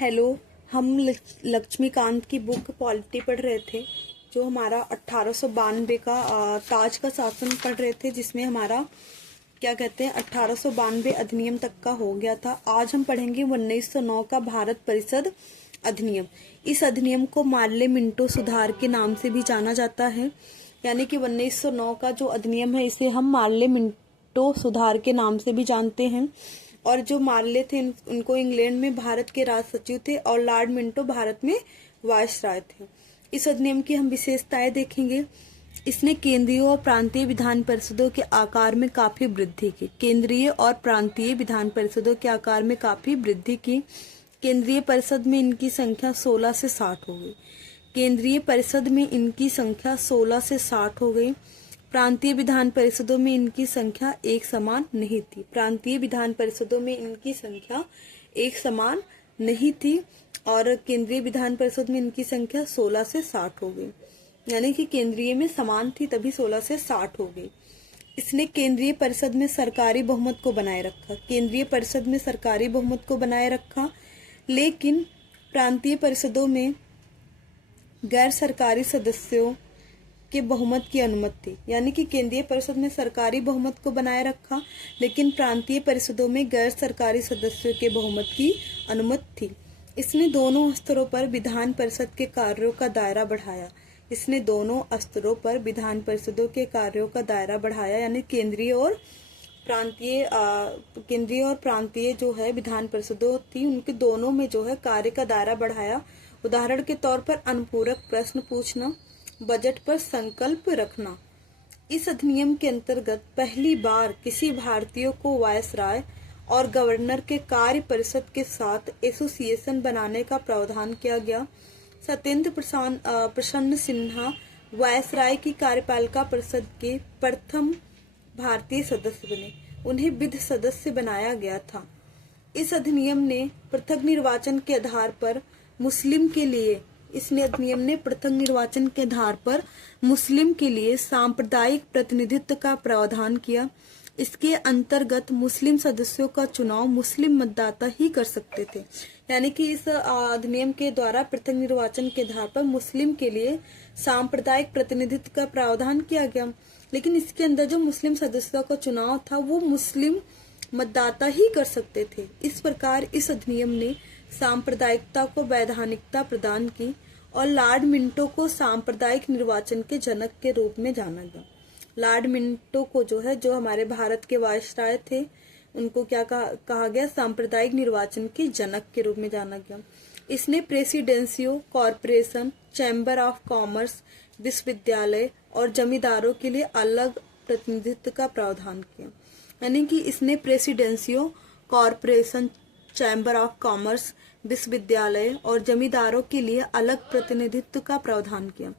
Hello. हम लक्ष्मीकांत की book polity पढ़ रहे थे, जो हमारा 1892 का ताज का शासन पढ़ रहे थे, जिसमें हमारा क्या कहते हैं 1892 अधिनियम तक का हो गया था। आज हम पढ़ेंगे 1909 का भारत परिषद अधिनियम। इस अधिनियम को मार्ले मिंटो सुधार के नाम से भी जाना जाता है, यानी कि 1909 का जो अधिनियम है इसे हम मार्ले मिंटो सुधार के नाम से भी जानते हैं। और जो मार्ले थे उनको इंग्लैंड में भारत के राज सचिव थे और लॉर्ड मिंटो भारत में वायसराय थे। इस अधिनियम की हम विशेषताएं देखेंगे। इसने केंद्रीय और प्रांतीय विधान परिषदों के आकार में काफी वृद्धि की। केंद्रीय और प्रांतीय विधान परिषदों के आकार में काफी वृद्धि की। केंद्रीय परिषद में इनकी संख्या 16 से 60 हो गई। केंद्रीय परिषद में इनकी संख्या 16 से 60 हो गई। प्रांतीय विधान परिषदों में इनकी संख्या एक समान नहीं थी। प्रांतीय विधान परिषदों में इनकी संख्या एक समान नहीं थी और केंद्रीय विधान परिषद में इनकी संख्या 16 से 60 हो गई, यानी कि केंद्रीय में समान थी तभी 16 से 60 हो गई। इसने केंद्रीय परिषद में सरकारी बहुमत को बनाए रखा। केंद्रीय परिषद में सरकारी बहुमत को बनाए रखा, लेकिन प्रांतीय परिषदों में गैर सरकारी सदस्यों के बहुमत की अनुमति थी। यानी कि केंद्रीय परिषद में सरकारी बहुमत को बनाए रखा, लेकिन प्रांतीय परिषदों में गैर सरकारी सदस्यों के बहुमत की अनुमति थी। इसने दोनों स्तरों पर विधान परिषद के कार्यों का दायरा बढ़ाया। इसने दोनों स्तरों पर विधान परिषदों के कार्यों का दायरा बढ़ाया, यानी केंद्रीय और प्रांतीय जो है विधान परिषदों थी, उनके दोनों में जो है कार्य का दायरा बढ़ाया। उदाहरण के तौर पर अनुपूरक प्रश्न पूछना, बजट पर संकल्प रखना। इस अधिनियम के अंतर्गत पहली बार किसी भारतीय को वायसराय और गवर्नर के कार्य परिषद के साथ एसोसिएशन बनाने का प्रावधान किया गया। सत्येंद्र प्रसन्न सिन्हा वायसराय की कार्यपालिका परिषद के प्रथम भारतीय सदस्य बने। उन्हें विधि सदस्य बनाया गया था। इस अधिनियम ने पृथक निर्वाचन के आधार पर मुस्लिम के लिए सांप्रदायिक प्रतिनिधित्व का प्रावधान किया। इसके अंतर्गत मुस्लिम सदस्यों का चुनाव मुस्लिम मतदाता ही कर सकते थे। यानी कि इस अधिनियम के द्वारा पृथक निर्वाचन के आधार पर मुस्लिम के लिए सांप्रदायिक प्रतिनिधित्व का प्रावधान किया गया, लेकिन इसके अंदर जो मुस्लिम सदस्यों का चुनाव था वो मुस्लिम मतदाता ही कर सकते थे। इस प्रकार इस अधिनियम ने सांप्रदायिकता को वैधानिकता प्रदान की और लॉर्ड मिंटो को सांप्रदायिक निर्वाचन के जनक के रूप में जाना गया। लॉर्ड मिंटो को जो हमारे भारत के वायसराय थे, उनको क्या कहा गया? सांप्रदायिक निर्वाचन के जनक के रूप में जाना गया। इसने प्रेसिडेंसियो, कॉरपोरेशन, चैम्बर ऑफ कॉमर्स, विश्वविद्यालय और जमींदारों के लिए अलग प्रतिनिधित्व का प्रावधान किया। यानी कि इसने प्रेसिडेंसियो, कॉरपोरेशन, चैम्बर ऑफ कॉमर्स, विश्वविद्यालय और जमींदारों के लिए अलग प्रतिनिधित्व का प्रावधान किया।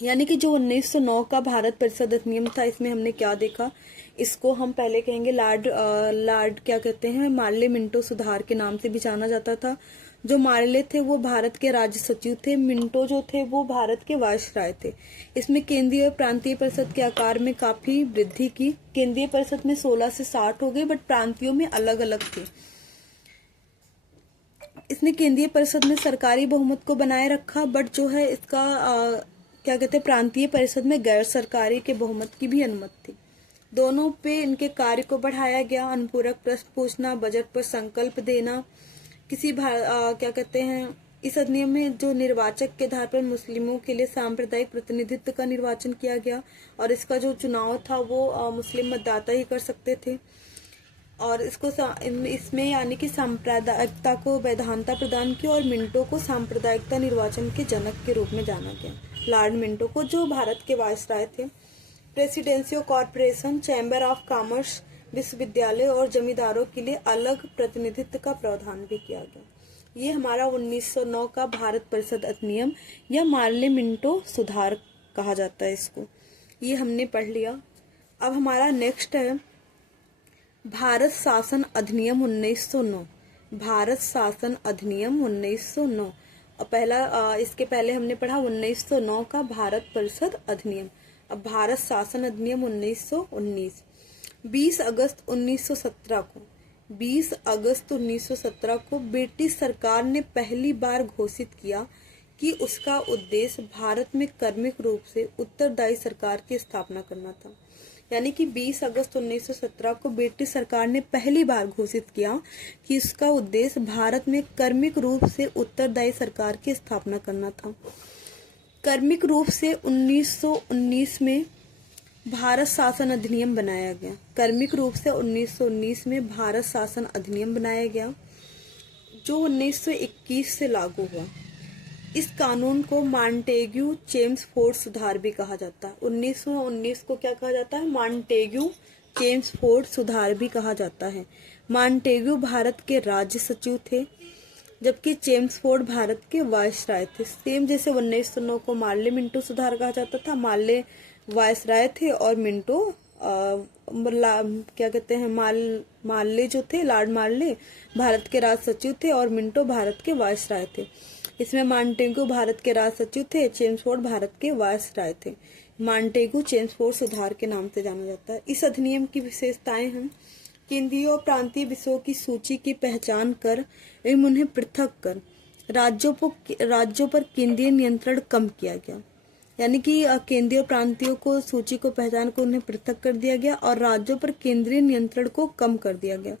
यानी कि जो 1909 का भारत परिषद अधिनियम था, इसमें हमने क्या देखा? इसको हम पहले कहेंगे लॉर्ड क्या कहते हैं, मार्ले मिंटो सुधार के नाम से भी जाना जाता था। जो मार्ले थे वो भारत के राज्य सचिव थे, मिंटो जो थे वो भारत के वायसराय थे। इसमें केंद्रीय और प्रांतीय परिषद के आकार में काफी वृद्धि की। केंद्रीय परिषद में 16 से 60 हो गए, बट प्रांतीयों में अलग अलग थे। इसने केंद्रीय परिषद में सरकारी बहुमत को बनाए रखा, बट जो है इसका क्या कहते हैं, प्रांतीय परिषद में गैर सरकारी के बहुमत की भी अनुमति थी। दोनों पे इनके कार्य को बढ़ाया गया। अनुपूरक प्रश्न पूछना, बजट पर संकल्प देना, क्या कहते हैं, इस अधिनियम में जो निर्वाचक के आधार पर मुस्लिमों के लिए सांप्रदायिक प्रतिनिधित्व का निर्वाचन किया गया और इसका जो चुनाव था वो मुस्लिम मतदाता ही कर सकते थे। और इसमें यानी कि सांप्रदायिकता को वैधानता प्रदान की और मिंटो को सांप्रदायिकता निर्वाचन के जनक के रूप में जाना गया। लॉर्ड मिंटो को, जो भारत के वायसराय थे। प्रेसिडेंसियो, कॉरपोरेशन, चैम्बर ऑफ कॉमर्स, विश्वविद्यालय और जमींदारों के लिए अलग प्रतिनिधित्व का प्रावधान भी किया गया। ये हमारा 1909 का भारत परिषद अधिनियम या मार्ले मिंटो सुधार कहा जाता है इसको। ये हमने पढ़ लिया। अब हमारा नेक्स्ट है भारत शासन अधिनियम 1909। भारत शासन अधिनियम 1909 और इसके पहले हमने पढ़ा 1909 का भारत परिषद अधिनियम। अब भारत शासन अधिनियम 1919। 20 अगस्त 1917 को 20 अगस्त 1917 को ब्रिटिश सरकार ने पहली बार घोषित किया कि उसका उद्देश्य भारत में कर्मिक रूप से उत्तरदायी सरकार की स्थापना करना था। यानी कि 20 अगस्त 1917 को ब्रिटिश सरकार ने पहली बार घोषित किया कि उसका उद्देश्य भारत में कर्मिक रूप से उत्तरदायी सरकार की स्थापना करना था। कर्मिक रूप से 1919 में भारत शासन अधिनियम बनाया गया। कर्मिक रूप से 1919 में भारत शासन अधिनियम बनाया गया जो 1921 से लागू हुआ। इस कानून को मॉन्टेग्यू चेम्सफोर्ड सुधार भी कहा जाता है। 1919 को क्या कहा जाता है? मॉन्टेग्यू चेम्सफोर्ड सुधार भी कहा जाता है। मॉन्टेग्यू भारत के राज्य सचिव थे जबकि चेम्सफोर्ड भारत के वायसराय थे। सेम जैसे 1909 को मार्ले मिंटो सुधार कहा जाता था। मार्ले वायसराय थे और मिंटो क्या कहते हैं मार्ले जो थे, लॉर्ड मार्ले भारत के राज सचिव थे और मिंटो भारत के वायसराय थे। इसमें मॉन्टेग्यू भारत के राज सचिव थे, चेम्सफोर्ड भारत के वायसराय थे। मॉन्टेग्यू चेम्सफोर्ड सुधार के नाम से जाना जाता है। इस अधिनियम की विशेषताएं हैं केंद्रीय और प्रांतीय विषयों की सूची की पहचान कर एवं उन्हें पृथक कर राज्यों पर केंद्रीय नियंत्रण कम किया गया। यानी कि केंद्रीय और प्रांतीयों को सूची को पहचान कर उन्हें पृथक कर दिया गया और राज्यों पर केंद्रीय नियंत्रण को कम कर दिया गया।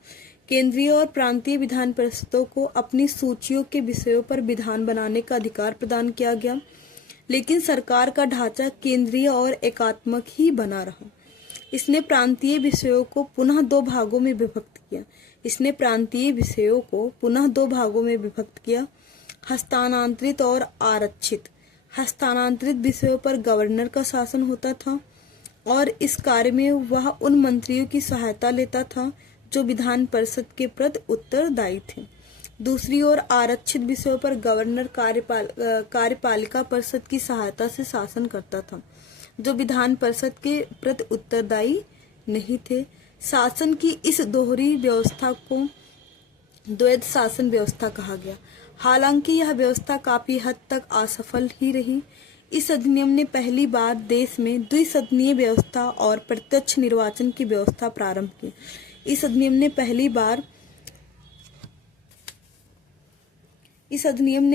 केंद्रीय और प्रांतीय विधान परिषदों को अपनी सूचियों के विषयों पर विधान बनाने का अधिकार प्रदान किया गया, लेकिन सरकार का ढांचा केंद्रीय और एकात्मक ही बना रहा। इसने प्रांतीय विषयों को पुनः दो भागों में विभक्त किया। हस्तांतरित और आरक्षित। हस्तांतरित विषयों पर गवर्नर का शासन होता था और इस कार्य में वह उन मंत्रियों की सहायता लेता था जो विधान परिषद के प्रति उत्तरदायी थे। दूसरी ओर आरक्षित विषयों पर गवर्नर कार्यपालिका परिषद की सहायता से शासन करता था जो विधान परिषद के प्रति उत्तरदायी नहीं थे। शासन की इस दोहरी व्यवस्था को द्वैध शासन व्यवस्था कहा गया। हालांकि यह व्यवस्था काफी हद तक असफल ही रही। इस अधिनियम ने पहली बार देश में द्विसदनीय व्यवस्था और प्रत्यक्ष निर्वाचन की व्यवस्था प्रारंभ की। इस अधिनियम ने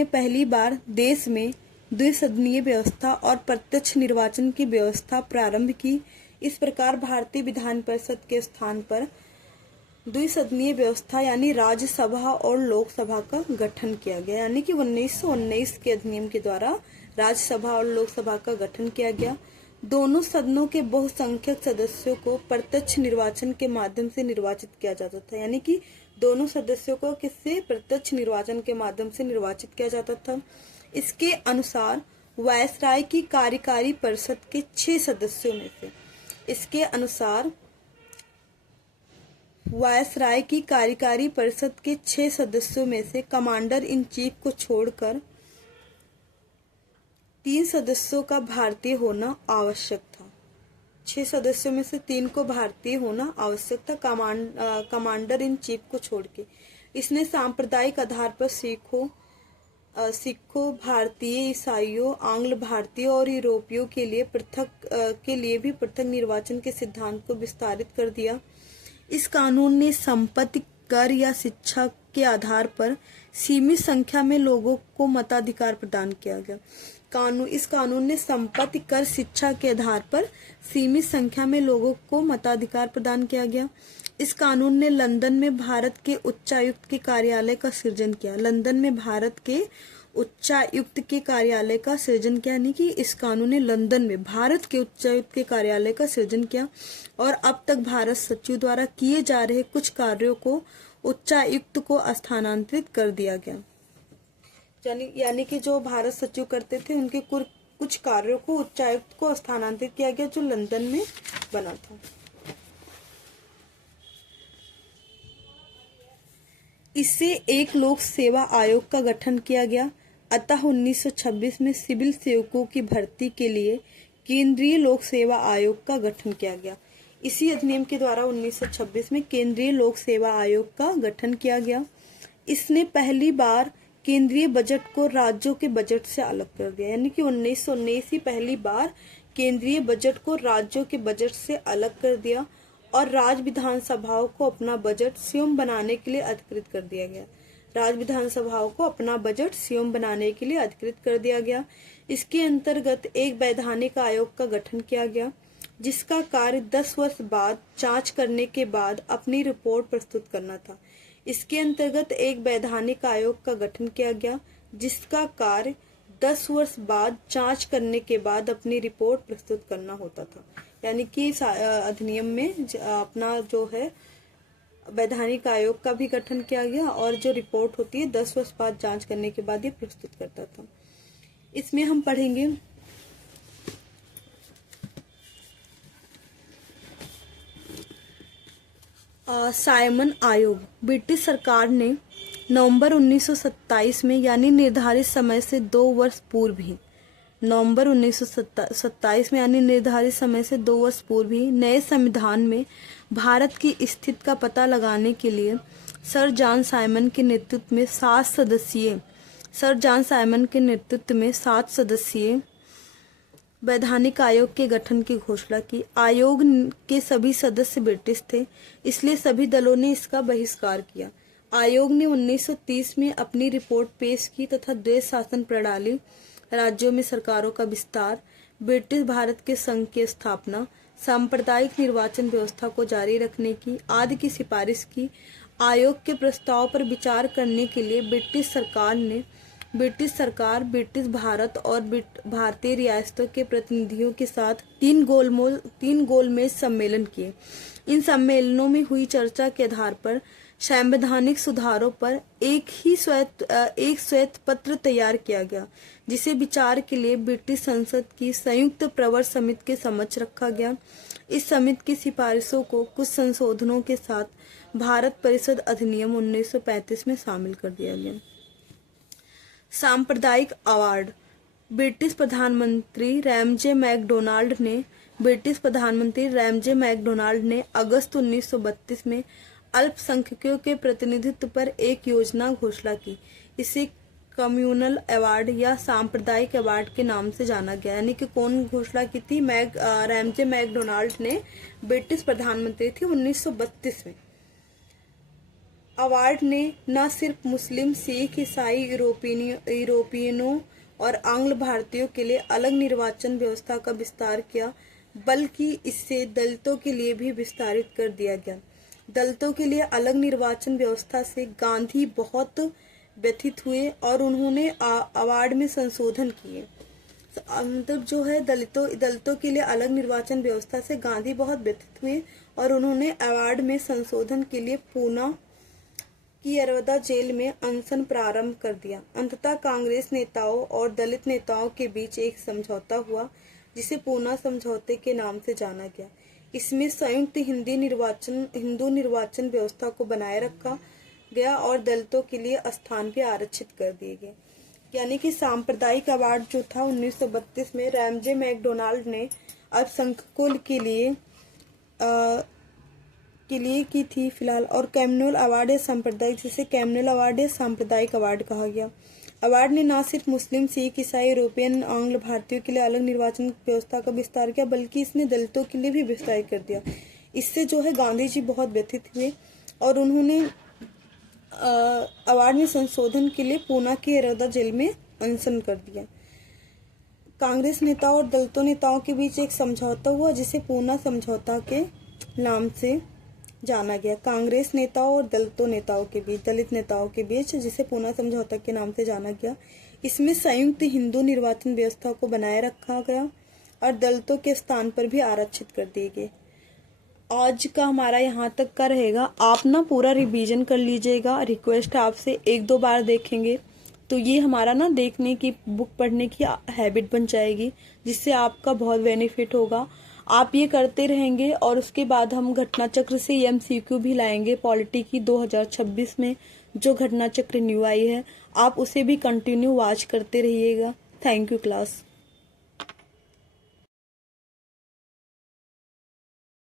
पहली बार देश में द्विसदनीय व्यवस्था और प्रत्यक्ष निर्वाचन की व्यवस्था प्रारंभ की। इस प्रकार भारतीय विधान परिषद के स्थान पर द्विसदनीय व्यवस्था यानी राज्यसभा और लोकसभा का गठन किया गया। यानी कि 1919 के अधिनियम के द्वारा राज्यसभा और लोकसभा का गठन किया गया। दोनों सदनों के बहुसंख्यक सदस्यों को प्रत्यक्ष निर्वाचन के माध्यम से निर्वाचित किया जाता था। यानी कि दोनों सदस्यों को किससे? प्रत्यक्ष निर्वाचन के माध्यम से निर्वाचित किया जाता था। इसके अनुसार वायसराय की कार्यकारी परिषद के 6 सदस्यों में से कमांडर इन चीफ को छोड़कर 3 सदस्यों का भारतीय होना आवश्यक था। 6 सदस्यों में से 3 को भारतीय होना आवश्यक था कमांडर इन चीफ को छोड़ के। इसने सांप्रदायिक आधार पर सिखों, भारतीय, ईसाइयों, आंग्ल भारतीयों और यूरोपियों के लिए भी पृथक निर्वाचन के सिद्धांत को विस्तारित कर दिया। इस कानून ने संपत्ति कर या शिक्षा के आधार पर सीमित संख्या में लोगों को मताधिकार प्रदान किया गया। इस कानून ने संपत्ति कर शिक्षा के आधार पर सीमित संख्या में लोगों को मताधिकार प्रदान किया गया। इस कानून ने लंदन में भारत के उच्चायुक्त के कार्यालय का सृजन किया। यानी कि इस कानून ने लंदन में भारत के उच्चायुक्त के कार्यालय का सृजन किया और अब तक भारत सचिव द्वारा किए जा रहे कुछ कार्यों को उच्चायुक्त को स्थानांतरित कर दिया गया। यानी कि जो भारत सचिव करते थे उनके कुछ कार्यों को उच्चायुक्त को स्थानांतरित किया गया जो लंदन में बना था। इससे एक लोक सेवा आयोग का गठन किया गया। अतः 1926 में सिविल सेवकों की भर्ती के लिए केंद्रीय लोक सेवा आयोग का गठन किया गया। इसी अधिनियम के द्वारा 1926 में केंद्रीय लोक सेवा आयोग का गठन किया गया। इसने पहली बार केंद्रीय बजट को राज्यों के बजट से अलग कर दिया। यानी कि 1919 ही पहली बार केंद्रीय बजट को राज्यों के बजट से अलग कर दिया और राज्य विधानसभाओं को अपना बजट स्वयं बनाने के लिए अधिकृत कर दिया गया। राज्य विधानसभाओं को अपना बजट स्वयं बनाने के लिए अधिकृत कर दिया गया। इसके अंतर्गत एक वैधानिक आयोग का गठन किया गया, जिसका कार्य 10 वर्ष बाद जांच करने के बाद अपनी रिपोर्ट प्रस्तुत करना था। इसके अंतर्गत एक वैधानिक आयोग का गठन किया गया, जिसका कार्य 10 वर्ष बाद जांच करने के बाद अपनी रिपोर्ट प्रस्तुत करना होता था। यानी कि अधिनियम में अपना जो है वैधानिक आयोग का भी गठन किया गया और जो रिपोर्ट होती है 10 वर्ष बाद जांच करने के बाद ये प्रस्तुत करता था। इसमें हम पढ़ेंगे साइमन आयोग। ब्रिटिश सरकार ने नवंबर 1927 में यानी निर्धारित समय से 2 वर्ष पूर्व ही नवंबर 1927 में यानी निर्धारित समय से 2 वर्ष पूर्व ही नए संविधान में भारत की स्थिति का पता लगाने के लिए सर जॉन साइमन के नेतृत्व में 7 सदस्यीय वैधानिक आयोग के गठन की घोषणा की। आयोग के सभी सदस्य ब्रिटिश थे, इसलिए सभी दलों ने इसका बहिष्कार किया। आयोग ने 1930 में अपनी रिपोर्ट पेश की तथा देश शासन प्रणाली, राज्यों में सरकारों का विस्तार, ब्रिटिश भारत के संघ की स्थापना, सांप्रदायिक निर्वाचन व्यवस्था को जारी रखने की आदि की सिफारिश की। आयोग के प्रस्ताव पर विचार करने के लिए ब्रिटिश सरकार ब्रिटिश भारत और भारतीय रियासतों के प्रतिनिधियों के साथ 3 गोलमेज सम्मेलन किए। इन सम्मेलनों में हुई चर्चा के आधार पर संवैधानिक सुधारों पर एक श्वेत पत्र तैयार किया गया, जिसे विचार के लिए ब्रिटिश संसद की संयुक्त प्रवर समिति के समक्ष रखा गया। इस समिति की सिफारिशों को कुछ संशोधनों के साथ भारत परिषद अधिनियम 1935 में शामिल कर दिया गया। सांप्रदायिक अवार्ड। ब्रिटिश प्रधानमंत्री रैमजे मैकडोनाल्ड ने अगस्त 1932 में अल्पसंख्यकों के प्रतिनिधित्व पर एक योजना घोषणा की। इसे कम्युनल अवार्ड या सांप्रदायिक अवार्ड के नाम से जाना गया। यानी कि कौन घोषणा की थी? रैमजे मैकडोनाल्ड ने, ब्रिटिश प्रधानमंत्री थे 1932 में। अवार्ड ने न सिर्फ मुस्लिम, सिख, ईसाई, यूरोपियनों और आंग्ल भारतीयों के लिए अलग निर्वाचन व्यवस्था का विस्तार किया, बल्कि इसे दलितों के लिए भी विस्तारित कर दिया गया। दलितों के लिए अलग निर्वाचन व्यवस्था से गांधी बहुत व्यथित हुए और उन्होंने अवार्ड में संशोधन किए। मतलब जो है दलितों के लिए अलग निर्वाचन व्यवस्था से गांधी बहुत व्यथित हुए और उन्होंने अवार्ड में संशोधन के लिए पूना की अरवदा जेल में अनशन प्रारंभ कर दिया। अंततः कांग्रेस नेताओं और दलित नेताओं के बीच एक समझौता हुआ, जिसे पूना समझौते के नाम से जाना गया। इसमें संयुक्त हिंदू निर्वाचन व्यवस्था को बनाए रखा गया और दलितों के लिए स्थान भी आरक्षित कर दिए गए। यानी कि सांप्रदायिक अवार्ड जो था 1932 में रैमजे मैकडोनाल्ड ने अल्पसंख्यकों के लिए की थी फिलहाल। और कम्युनल अवार्ड या सांप्रदायिक, जिसे कम्युनल अवार्ड या सांप्रदायिक अवार्ड कहा गया। अवार्ड ने न सिर्फ मुस्लिम, सिख, ईसाई, यूरोपियन, आंग्ल भारतीयों के लिए अलग निर्वाचन व्यवस्था का विस्तार किया, बल्कि इसने दलितों के लिए भी विस्तारित कर दिया। इससे जो है गांधी जी बहुत व्यथित हुए और उन्होंने अवार्ड में संशोधन के लिए पूना की अरवदा जेल में अनशन कर दिया। कांग्रेस नेताओं और दलितों नेताओं के बीच एक समझौता हुआ, जिसे पूना समझौता के नाम से जाना गया। कांग्रेस नेताओं और दलित नेताओं के बीच जिसे पूना समझौता के नाम से जाना गया। इसमें संयुक्त हिंदू निर्वाचन व्यवस्था को बनाए रखा गया और दलितों के स्थान पर भी आरक्षित कर दिए गए। आज का हमारा यहाँ तक का रहेगा। आप ना पूरा रिवीजन कर लीजिएगा। रिक्वेस्ट है आपसे, 1-2 बार देखेंगे तो ये हमारा ना देखने की, बुक पढ़ने की हैबिट बन जाएगी, जिससे आपका बहुत बेनिफिट होगा। आप ये करते रहेंगे और उसके बाद हम घटना चक्र से MCQ भी लाएंगे पॉलिटी की 2026 में जो घटना चक्र न्यू आई है, आप उसे भी कंटिन्यू वॉच करते रहिएगा। Thank you class.